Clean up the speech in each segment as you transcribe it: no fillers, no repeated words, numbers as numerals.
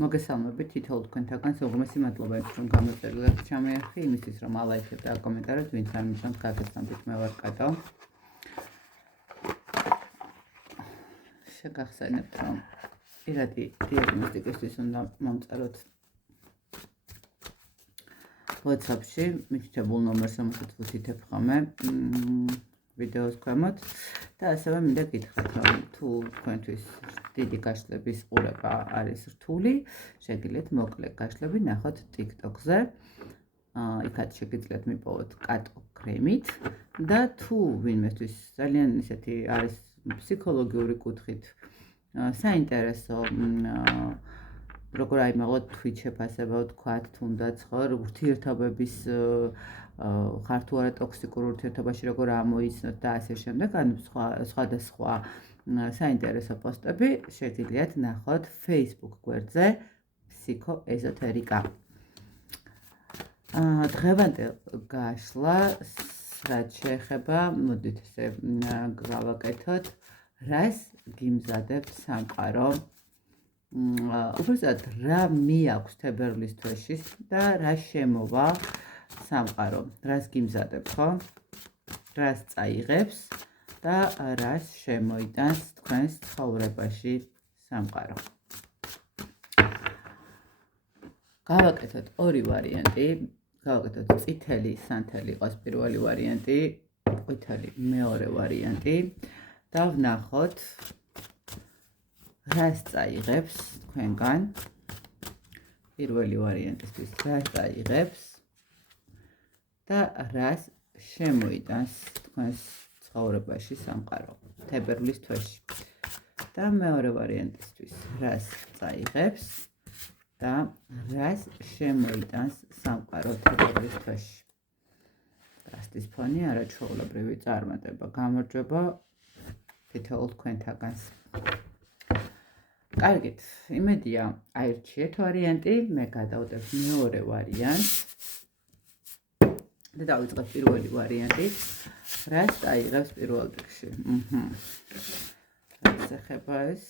მოგესალმებით თითოეულ თქვენთაგანს უღრმესი მადლობა იმისთვის რომ გამოწერილად ჩამოიარხე იმისთვის რომ ალაიქებთ და აკომენტარებთ ვინც არ ნიშნავს გაგესწრებით მე ვარ კატო შეგახსენებთ რომ პირადი დიაგნოსტიკისთვის უნდა მომწეროთ WhatsApp-ში მიჩნდებულ ნომერს 65 ვიდეოს ქვემოთ და ასევე მინდა გითხრათ რომ თუ თქვენთვის დიდი გაშლების ყურება არის რთული, შეგიძლიათ მოკლე გაშლები ნახოთ TikTok-ზე. იქაც შეგიძლიათ მიპოვოთ კატო კრემით და თუ ვინმესთვის ძალიან ისეთი არის ფსიქოლოგიური კუთხით საინტერესო როგორ აიმაღლოთ თვით შეფასება ვთქვათ, თუნდაც ხო ურთიერთობების ხარ თუ არა ტოქსიკურ ურთიერთობაში როგორ ამოიცნოთ და ასე შემდეგ, ანუ სხვადასხვა საინტერესო პოსტები შეგიძლიათ ნახოთ Facebook გვერდზე ფსიქოეზოთერიკა. დღევანდელ გაშლას რაც შეეხება, მოდით ესე გავაკეთოთ, რას გიმზადებთ სამყარო. უბრალოდ რა მიაქვს თებერვლის თვეში და რა შემოვა სამყარო, რას გიმზადებ, ხო? რას წაიღებს და რას შემოიტანს თქვენს ცხოვრებაში სამყარო. გავაკეთოთ ორი ვარიანტი, გავაკეთოთ წითელი სანთელი იყოს პირველი ვარიანტი, ყვითელი მეორე ვარიანტი და ვნახოთ რას წაიღებს თქვენგან პირველი ვარიანტისთვის რას წაიღებს და რას შემოიტანს თქვენს ცხოვრებაში სამყარო თებერვლის თვეში და მეორე ვარიანტისთვის რას წაიღებს და რას შემოიტანს სამყარო თებერვლის თვეში. დასტის ფონი არაჩვეულებრივი წარმატება გამარჯვება თითოეულ თქვენთაგანს. კარგით, იმედია აირჩიეთ ვარიანტი, მე გადავდებ მეორე ვარიანტს და დავიწყებ პირველი ვარიანტი. რას წაიღებს პირველ რიგში? რაც ეხება ეს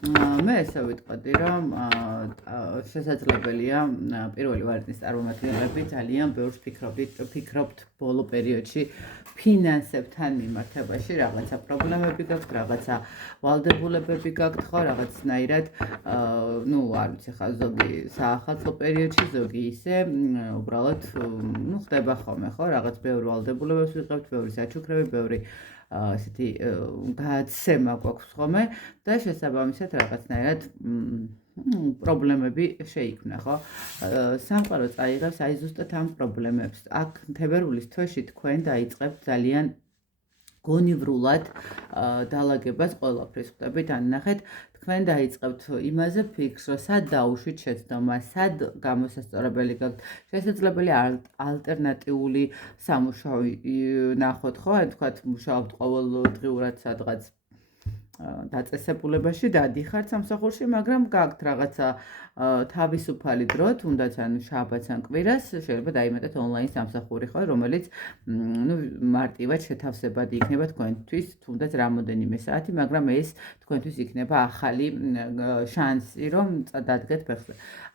მე ესე ვიტყოდი რომ შესაძლებელია პირველი ვარიანტის წარმომადგენლები ძალიან ბევრს ფიქრობთ ბოლო პერიოდში ფინანსებთან მიმართებაში რაღაცა პრობლემები გაქვთ, რაღაცა ვალდებულებები გაქვთ, ხო, რაღაცნაირად არ ვიცი ხა ზოგი საახალწლო პერიოდში, ზოგი ისე უბრალოდ ხდება ხოლმე, ხო, რაღაც ბევრი ვალდებულებებს ვიღებთ, ბევრი საჩუქრები, ბევრი ესეთი გადაცემა გვაქვს ხოლმე და შესაბამისად რაღაცნაირად პრობლემები შეიქმნა, ხო? სამყარო წაიღებს აი ზუსტად ამ პრობლემებს. აქ თებერვლის თვეში თქვენ დაიწყებთ ძალიან გონივრულად დალაგებას ყველაფრის ხვდებით, ან ნახეთ, თქვენ დაიწყებთ იმაზე ფიქრს, რომ სად დაუშვით შეცდომა, სად გამოსასწორებელი გაქვთ, შესაძლებელი ალტერნატიული სამუშაო ნახოთ, ხო? აი თქვათ, მუშაობთ ყოველდღიურად სადღაც დაწესებულებაში დადიხართ სამსახურში, მაგრამ გაქვთ რაღაცა თავისუფალი დრო, თუნდაც ან შაბათს ან კვირას, შეიძლება დაიმეტეთ ონლაინ სამსახური, ხო, რომელიც მარტივად შეთავსებადი იქნება თქვენთვის, თუნდაც რამოდენიმე საათი, მაგრამ ეს თქვენთვის იქნება ახალი შანსი, რომ დადგეთ ფეხზე.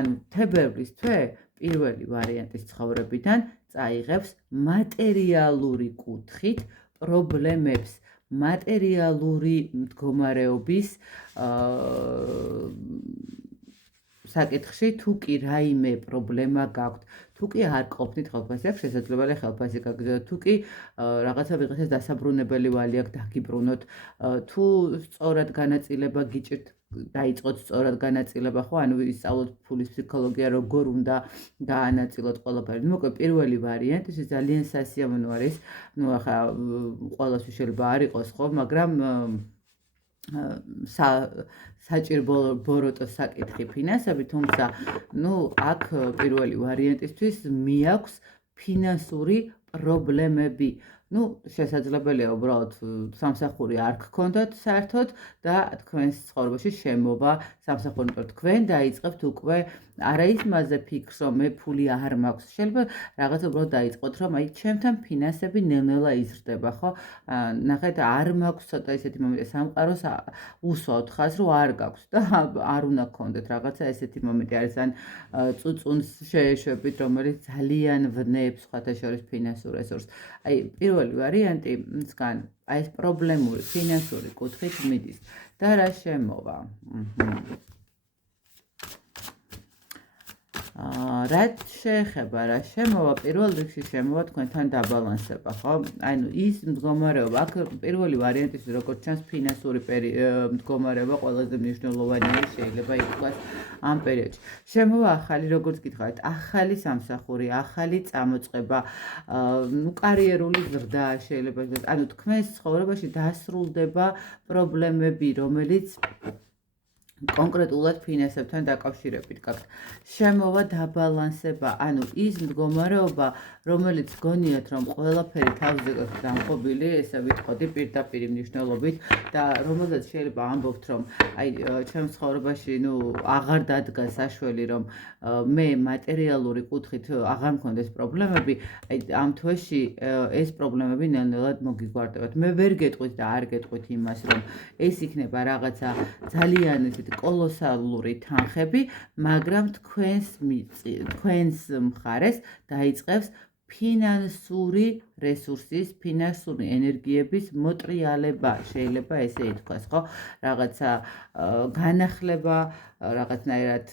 ანუ თებერვლის თვე პირველი ვარიანტის ცხოვრებიდან წაიღებს მატერიალური კუთხით პრობლემებს. მატერიალური მდგომარეობის საკითხში თუ კი რაიმე პრობლემა გაქვთ, თუ კი არ ყოფნით ხელფასი აქვს, შესაძლებელია ხელფასი გაგზავნოთ, თუ კი რაღაცა ვიღაცას დასაბრუნებელი ვალი აქვს დაგიბრუნოთ, თუ სწორად განაწილება გიჭირთ დაიწყოთ სწორად განაწილება, ხო, ანუ ისწავლოთ ფულის ფსიქოლოგია, როგორ უნდა გაანაწილოთ ყველაფერი. მოკლედ პირველი ვარიანტი ეს ძალიან სასიამოვნო არის. ახლა ყველასთვის შეიძლება არ იყოს, ხო, მაგრამ საჭირო ბოროტო საკითხი ფინანსები, თუმცა აქ პირველი ვარიანტისთვის მიაქვს ფინანსური პრობლემები. ну, შესაძლებელია უბრალოდ სამსახური არ გქონდათ საერთოდ და თქვენს ცხოვრებაში შემოვა სამსახური, იმიტომ რომ თქვენ დაიწყებთ უკვე არა ის მასზე ფიქრს, რომ მე ფული არ მაქვს. შეიძლება რაღაც უბრალოდ დაიწყოთ, რომ აი ჩემთან ფინანსები ნელ-ნელა იზრდება, ხო? ნახეთ, არ მაქვს ცოტა ისეთი მომენტი, სამყაროს უსვავთ ხაზს, რომ არ გაქვს და არ უნდა გქონდეთ რაღაცა ესეთი მომენტი არის, ან წუწუნს შეეშვებით, რომელიც ძალიან ვნებს სხვათა შორის ფინანსურ რესურსს. აი, პირველი ვარიანტი მსგან, აი ეს პრობლემური ფინანსური კუთხით მიდის და რა შემოვა. რაც შეეხება რა შემოვა, პირველ რიგში შემოვა თქვენთან დაბალანსება, ხო? ანუ ის მდგომარეობა, აქ პირველი ვარიანტის როგორც ჩანს ფინანსური მდგომარეობა ყველაზე მნიშვნელოვანი არის, შეიძლება ითქვას ამ პერიოდში. შემოვა ახალი, როგორც გითხარით, ახალი სამსახური, ახალი წამოწყება, კარიერული ზრდა შეიძლება, ანუ თქვენს ცხოვრებაში დასრულდება პრობლემები, რომელიც კონკრეტულად ფინანსებთან დაკავშირებით გაქვთ. შემოვა დაბალანსება, ანუ ის მდგომარეობა, რომელიც გონიათ, რომ ყველაფერი თავზე გაქვთ დამყობილი, ესე ვიტყოდი პირდაპირ მნიშვნელობით და რომელზეც შეიძლება ამბობთ, რომ აი ჩემს ცხოვრებაში, აღარ დადგა საშველი, რომ მე მატერიალური კუთხით აღარ მქონდეს პრობლემები, აი ამ თვეში ეს პრობლემები ნელ-ნელად მოგიგვარდებათ. მე ვერ გეტყვით და არ გეტყვით იმას, რომ ეს იქნება რაღაცა ძალიან კოლოსალური თანხები, მაგრამ თქვენს მხარეს დაიწყებს ფინანსური რესურსის, ფინანსური ენერგიების მოტრიალება, შეიძლება ესე ითქვას, ხო? რაღაცა განახლება, რაღაცნაირად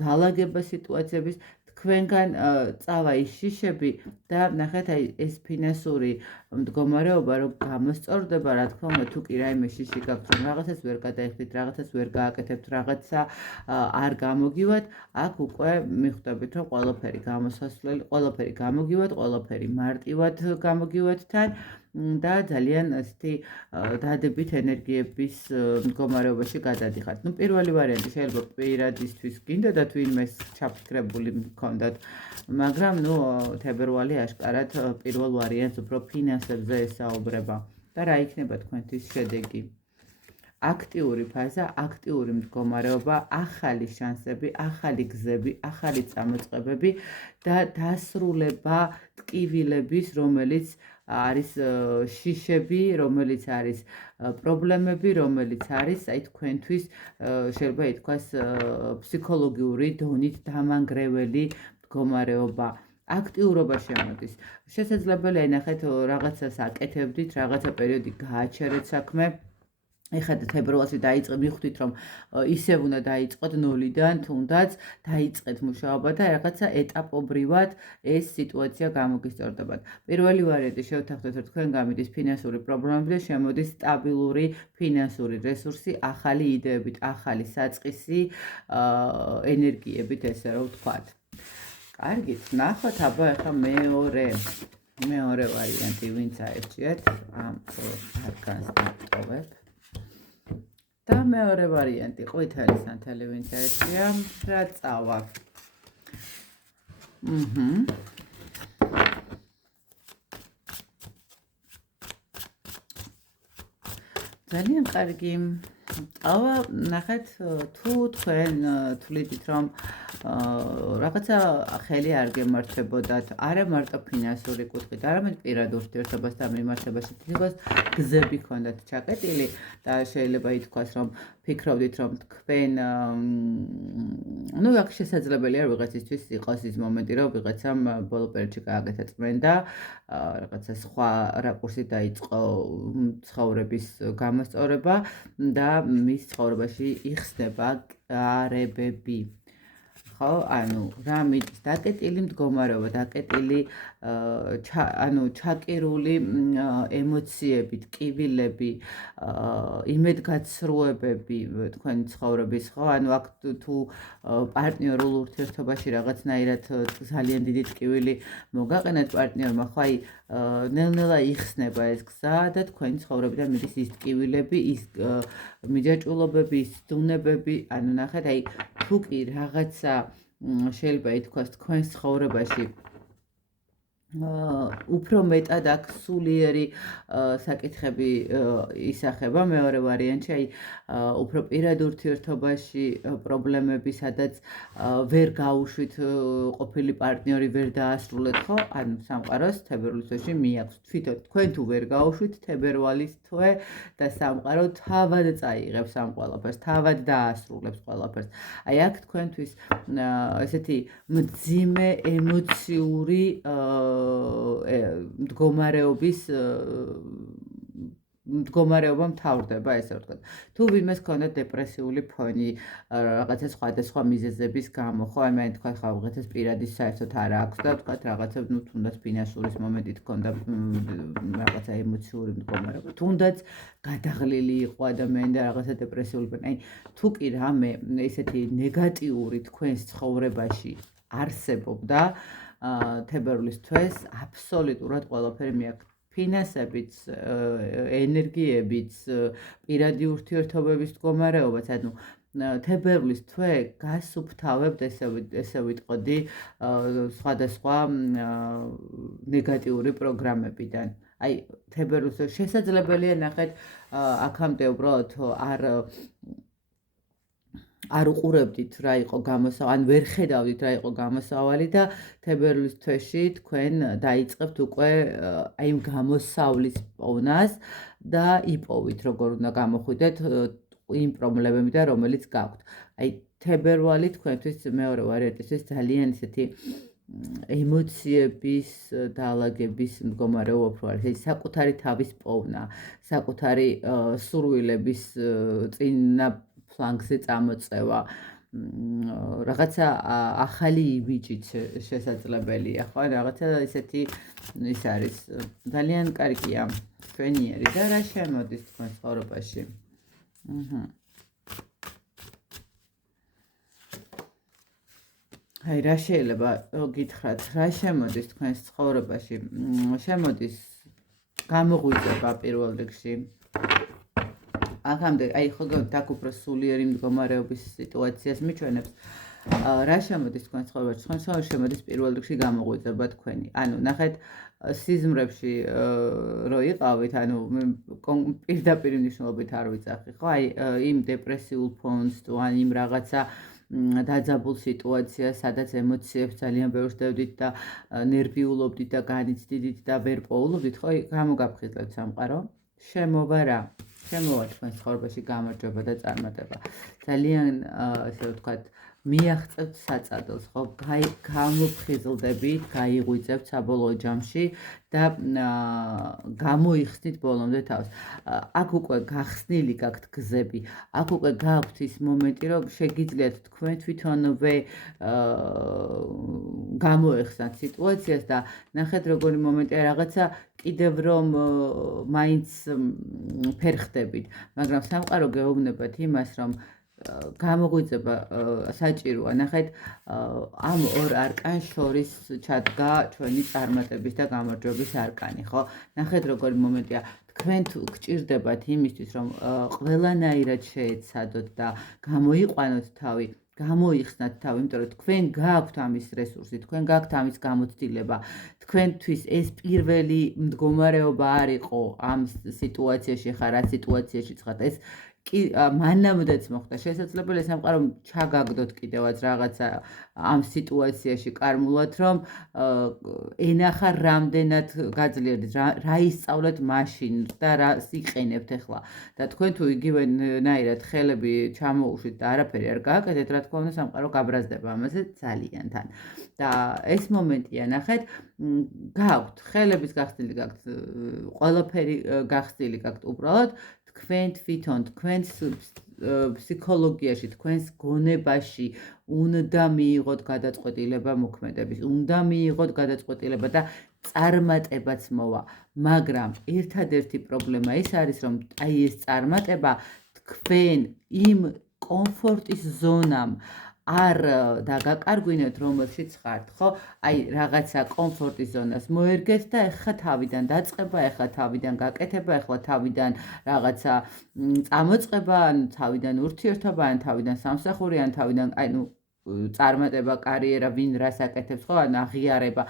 დალაგება სიტუაციების, თქვენგან წავა ის შიშები და ნახეთ, აი ეს ფინანსური მდგომარეობა რომ გამოსწორდება, რა თქმა უნდა, თუ კი რაიმე შიში გაქვთ, რომ რაღაცას ვერ გადაიხდით, რაღაცას ვერ გააკეთებთ, რაღაცა არ გამოგივათ, აქ უკვე მიხვდებით, რომ ყველაფერი გამოსასვლელი, ყველაფერი გამოგივათ, ყველაფერი მარტივად გამოგივათ თან და ძალიან ესეთი დადებით ენერგიების მდგომარეობაში გადადიხართ. პირველი ვარიანტი შეიძლება პირადისთვის გინდათ ვინმეს ჩაფიქრებული გქონდათ, მაგრამ თებერვალი აშკარად პირველ ვარიანტს უფრო ფინანსებზე ესაუბრება და რა იქნება თქვენთვის შედეგი. აქტიური ფაზა, აქტიური მდგომარეობა, ახალი შანსები, ახალი გზები, ახალი წამოწყებები და დასრულება ტკივილების, რომელიც არის შიშები, რომელიც არის პრობლემები, რომელიც არის აი თქვენთვის შეიძლება ითქვას ფსიქოლოგიური დონით დამანგრეველი მდგომარეობა. აქტიურობა შემოდის. შესაძლებელია ნახეთ რაღაცას აკეთებდით, რაღაცა პერიოდი გააჩერეთ საქმე. ეხლა თებერვალში მივხვდით, რომ ისევ უნდა დაიწყოთ ნოლიდან, თუნდაც დაიწყეთ მუშაობა და რაღაცა ეტაპობრივად ეს სიტუაცია გამოგისწორდებათ. პირველი ვარიანტი შევთანხმდეთ, რომ თქვენ გამიდის ფინანსური პრობლემები და შემოდის სტაბილური ფინანსური რესურსი, ახალი იდეებით, ახალი საწყისი ენერგიებით, ესე რომ ვთქვათ. კარგით, ნახოთ აბა ეხლა მეორე ვარიანტი ვინც აერჩიათ ამ არკანს დავტოვებ. და მეორე ვარიანტი ყვითელი სანთელი ვინც აერჩია, რა წავა. ძალიან კარგი. წავა, ნახეთ, თუ თქვენ თვლიდით, რომ რაღაცა ხელი არ გემართებოდათ, არა მარტო ფინანსური კუთხით, არამედ პირად ურთიერთობასთან მიმართებაში თითქოს გზები ქონდათ ჩაკეტილი და შეიძლება ითქვას, რომ ფიქრობდით, რომ თქვენ აქ შესაძლებელია ვიღაცისთვის იყოს ის მომენტი, რომ ვიღაცამ ბოლო პერიოდში გააკეთა წმენდა, რაღაცა სხვა რაკურსით დაიწყო ცხოვრების გამოსწორება და მის ცხოვრებაში იხსნება კარებები. ხო, ანუ რა მიდის დაკეტილი მდგომარეობა, დაკეტილი ჩაკერული ემოციები, ტკივილები, იმედგაცრუებები თქვენი ცხოვრების, ხო? ანუ აქ თუ პარტნიორულ ურთიერთობაში რაღაცნაირად ძალიან დიდი ტკივილი მოგაყენეთ პარტნიორმა, ხო, აი ნელ-ნელა იხსნება ეს გზა და თქვენი ცხოვრებიდან მიდის ის ტკივილები, ის მიჯაჭვულობები, ის დუნებები, ანუ ნახეთ, აი თუ კი რაღაცა შეიძლება ითქვას თქვენს ცხოვრებაში უფრო მეტად აქ სულიერი საკითხები ისახება მეორე ვარიანტში, აი უფრო პირად ურთიერთობაში პრობლემები, სადაც ვერ გაუშვით ყოფილი პარტნიორი ვერ დაასრულეთ, ხო? ანუ სამყაროს თებერვლის თვეში მიაქვს თვითონ თქვენ თუ ვერ გაუშვით თებერვალის თვე და სამყარო თავად წაიღებს ამ ყველაფერს, თავად დაასრულებს ყველაფერს. აი აქ თქვენთვის ესეთი მძიმე ემოციური მდგომარეობა მთავრდება, ესე ვთქვათ. თუ ვინმეს ქონდა დეპრესიული ფონი, რაღაცა სხვადასხვა მიზეზების გამო, ხო, აი მე თქვა ხა რაღაცას პირადი საერთოდ არ აქვს და თქვა რაღაცა, ну, თუნდაც ფინანსურის მომენტით ქონდა რაღაცა ემოციური მდგომარეობა. თუნდაც გადაღლილი იყო ადამიანი და რაღაცა დეპრესიული ფონი. აი, თუ კი რამე ესეთი ნეგატიური თქვენს ცხოვრებაში არსებობდა, თებერვლის თვეს აბსოლუტურად ყველაფერი მიაქვს. ფინანსებიც, ენერგიებიც, პირადი ურთიერთობების მდგომარეობაც, ანუ თებერვლის თვე გასუფთავებთ, ესე ვიტყოდი, სხვადასხვა ნეგატიური პროგრამებიდან. აი, თებერვლის თვე შესაძლებელია ნახეთ, აქამდე უბრალოდ არ უყურებდით რა იყო გამოსავალი, ან ვერ ხედავდით რა იყო გამოსავალი და თებერვლის თვეში თქვენ დაიწყებთ უკვე აი იმ გამოსავლის პოვნას და იპოვით როგორ უნდა გამოხვიდეთ იმ პრობლემებიდან რომელიც გაქვთ. აი თებერვალი თქვენთვის მეორე ვარიანტისთვის ძალიან ისეთი ემოციების დაალაგების მდგომარეობა უფრო არის. ეს საკუთარი თავის პოვნა, საკუთარი სურვილების წინა ფლანგზე წამოწევა, რაღაცა ახალი იმიჯით შესაძლებელია, ხო? რაღაცა ისეთი ის არის ძალიან კარგია, ჩვენიერი და რა შემოდის თქვენ ცხოვრებაში. აი, რა შეიძლება გითხრათ, რა შემოდის თქვენს ცხოვრებაში? შემოდის გამოღვიძება პირველ რიგში. აქამდე, აი ხო გქონდათ უფრო სულიერი მდგომარეობის სიტუაციას მიჩვენებს. რა შემოდის თქვენ ცხოვრებაში? თქვენ ცხოვრებაში შემოდის პირველ რიგში გამოღვიძება თქვენი. ანუ ნახეთ, სიზმრებში რო იყავით, ანუ პირდაპირ მნიშვნელობით არ ვიწახი, ხო? აი იმ დეპრესიულ ფონს თუ ან იმ რაღაცა დაძაბულ სიტუაციას, სადაც ემოციებს ძალიან ბევრს დევდით და ნერვიულობდით და განიცდიდით და ვერ პოულობდით, ხო? გამოგაფხიზლებთ სამყარო. შემოვა რა? შემოვა თქვენ ცხოვრებაში გამარჯვება და წარმატება. ძალიან ესე ვთქვათ, მიაღწევთ საწადოს, ხო? გამოფხიზლდებით, გაიღვიძებთ საბოლოო ჯამში და გამოიხსნით ბოლომდე თავს. აქ უკვე გახსნილი გაქვთ გზები, აქ უკვე გაქვთ ის მომენტი, რომ შეგიძლიათ თქვენ თვითონვე გამოეხსნათ სიტუაციას და ნახეთ როგორი მომენტია რაღაცა კიდევ რომ მაინც ფერხდებით, მაგრამ სამყარო გეუბნებათ იმას, რომ გამოღვიძება საჭიროა. ნახეთ, ამ ორ არკანს შორის ჩადგა ჩვენი წარმატების და გამარჯვების არკანი, ხო? ნახეთ როგორი მომენტია. თქვენ თუ გჭირდებათ იმისთვის, რომ ყველანაირად შეეცადოთ და გამოიყვანოთ თავი, გამოიხსნათ თავი, იმიტომ რომ თქვენ გაქვთ ამის რესურსი, თქვენ გაქვთ ამის გამოცდილება. თქვენთვის ეს პირველი მდგომარეობა არ იყო ამ სიტუაციაში ხარ, რა სიტუაციაში ცხართ, ეს კი მანამდეც მოხდა. შესაძლებელია სამყარომ ჩაგაგდოთ კიდევაც რაღაცა ამ სიტუაციაში კარმულად, რომ ენახარ რამდენად გაძლიერდით, რა ისწავლეთ მაშინ და რა იყენებთ ახლა. და თქვენ თუ იგივენაირად ხელები ჩამოუშვით და არაფერი არ გააკეთეთ, რა თქმა უნდა, სამყარო გაბრაზდება ამაზე ძალიან თან. და ეს მომენტია, ნახეთ, გაქვთ ხელების გახსნილი გაქვთ, ყველაფერი გახსნილი გაქვთ უბრალოდ თქვენ თვითონ, თქვენს ფსიქოლოგიაში, თქვენს გონებაში უნდა მიიღოთ გადაწყვეტილება მოქმედების, უნდა მიიღოთ გადაწყვეტილება და წარმატებაც მოვა. მაგრამ ერთადერთი პრობლემა ის არის, რომ აი ეს წარმატება თქვენ იმ კომფორტის ზონამ არ დაგაკარგვინეთ, რომელშიც ხართ, ხო? აი რაღაცა კომფორტის ზონას მოერგეთ და ეხლა თავიდან დაწყება, ეხლა თავიდან გაკეთება, ეხლა თავიდან რაღაცა წამოწყება, ან თავიდან ურთიერთობა, ან თავიდან სამსახური, ან თავიდან, აი ნუ წარმატება, კარიერა, ვინ რას აკეთებს, ხო, ან აღიარება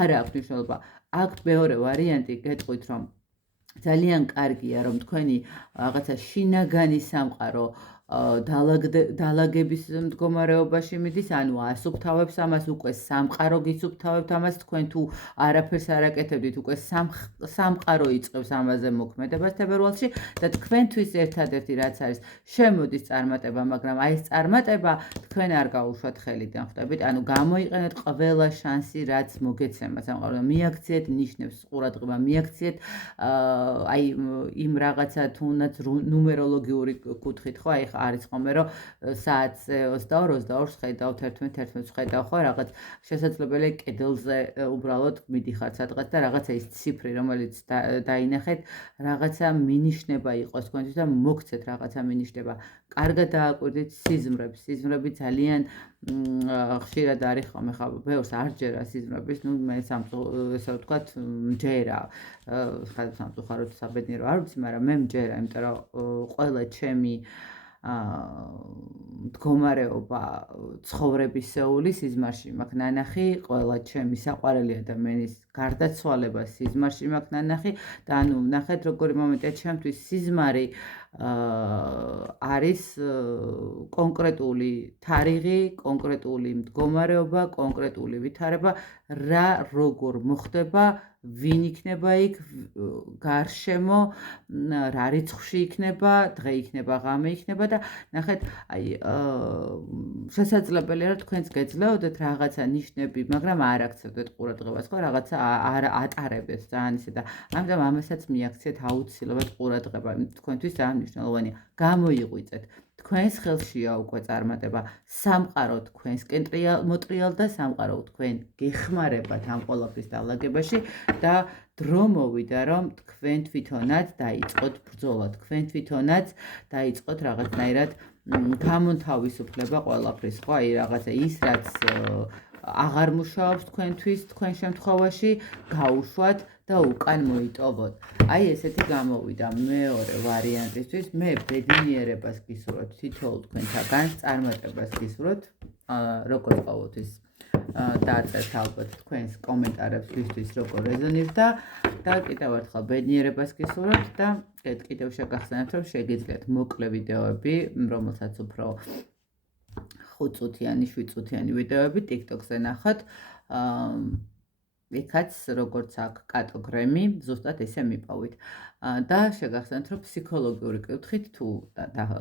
არ აქვს მნიშვნელობა. აქ მეორე ვარიანტი გეტყვით, რომ ძალიან კარგია, რომ თქვენი რაღაცა შინაგანი სამყარო დალაგების მდგომარეობაში მიდის, ანუ ასუფთავებს ამას, უკვე სამყარო გისუფთავებთ ამას, თქვენ თუ არაფერს არ აკეთებდით, უკვე სამყარო იწყებს ამაზე მოქმედებას თებერვალში და თქვენთვის ერთადერთი რაც არის, შემოდის წარმატება, მაგრამ აი ეს წარმატება თქვენ არ გაუშვათ ხელიდან, ხვდებით? ანუ გამოიყენეთ ყველა შანსი, რაც მოგეცემა სამყაროდან, მიაქციეთ ნიშნებს, ყურადღება მიაქციეთ აი იმ რაღაცა თუნდაც ნუმეროლოგიური კუთხით, ხო, აი არის ხომ რომ საათზე 22 ხედავთ 11 ხედავ ხო რაღაც შესაძლებელია კედელზე უბრალოდ მიდიხარ სადღაც და რაღაცა ის ციფრი რომელიც დაინახეთ რაღაცა მინიშნება იყოს თქვენთვის და მოგცეთ რაღაცა მინიშნება კარგად დააკვირდით სიზმრები ძალიან ხშირად არის ხომ ხა ბევრს არ ჯერა სიზმრების ნუ მე ესე ვთქვათ მჯერა სამწუხაროდ საბედნიერო არ ვიცი მაგრამ მე მჯერა იმიტომ რომ ყველა ჩემი მდგომარეობა ცხოვრებისეული სიზმარში მაქვს ნანახი, ყველა ჩემი საყვარელი ადამიანის გარდაცვალება სიზმარში მაქვს ნანახი და ანუ ნახეთ როგორი მომენტია ჩემთვის სიზმარი არის კონკრეტული თარიღი, კონკრეტული მდგომარეობა, კონკრეტული ვითარება, რა როგორ მოხდება, ვინ იქნება იქ, გარშემო, რა რიცხვში იქნება, დღე იქნება, ღამე იქნება და ნახეთ, აი შესაძლებელია რომ თქვენც გეძლეოდეთ რაღაცა ნიშნები, მაგრამ არ აქცევდეთ ყურადღებას, ხო, რაღაცა არ ატარებდეთ ძალიან ისე და ამიტომ ამასაც მიაქციეთ აუცილებლად ყურადღება, თქვენთვის ძალიან მნიშვნელოვანია. გამოიღვიწეთ. თქვენს ხელშია უკვე წარმატება. სამყარო თქვენსკენ მოტრიალდა, სამყარო თქვენ გეხმარებათ ამ ყველაფრის დალაგებაში და დრო მოვიდა, რომ თქვენ თვითონაც დაიწყოთ ბრძოლა, თქვენ თვითონაც დაიწყოთ რაღაცნაირად გამონთავისუფლება ყველაფრის, ხო, აი რაღაცა ის რაც აღარ მუშაობს თქვენთვის, თქვენ შემთხვევაში გაუშვათ და უკან მოიტოვოთ. აი ესეთი გამოვიდა მეორე ვარიანტისთვის. მე ბედნიერებას გისურვებთ თითოეულ თქვენთაგანს, წარმატებას გისურვებთ, როგორც ყოველთვის დააწერთ ალბათ თქვენს კომენტარებს ვისთვის როგორ რეზონირდა და კიდევ ერთხელ ბედნიერებას გისურვებთ და კიდევ შეგახსენებთ, რომ შეგიძლიათ მოკლე ვიდეოები, რომელსაც უფრო 5 წუთიანი, 7 წუთიანი ვიდეოები TikTok-ზე ნახოთ. იქაც როგორც აქ კატო გრემი, ზუსტად ესე მიპოვით. და შეგახსენებთ, რომ ფსიქოლოგიური კუთხით თუ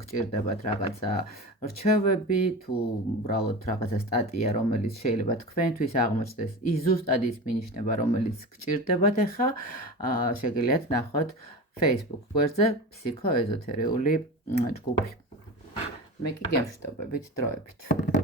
გჭირდებათ რაღაცა რჩევები, თუ უბრალოდ რაღაცა სტატია, რომელიც შეიძლება თქვენთვის აღმოჩნდეს, ის ზუსტად ის მინიშნება, რომელიც გჭირდებათ ახლა, შეგიძლიათ ნახოთ Facebook გვერდზე ფსიქოეზოთერიული ჯგუფი. მე კი გემშვიდობებით დროებით.